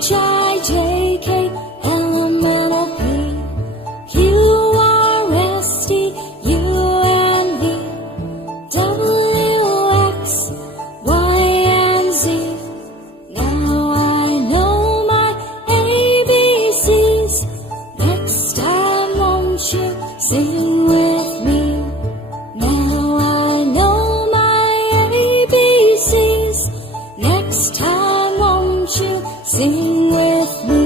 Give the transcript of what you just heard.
H-I-J-K, L-M-N-O-P, Q-R-S-T, U-N-V, W-X, Y-and-Z. Now I know my ABCs. Next time won't you sing with me? Now I know my ABCs. Next time won't you sing with me?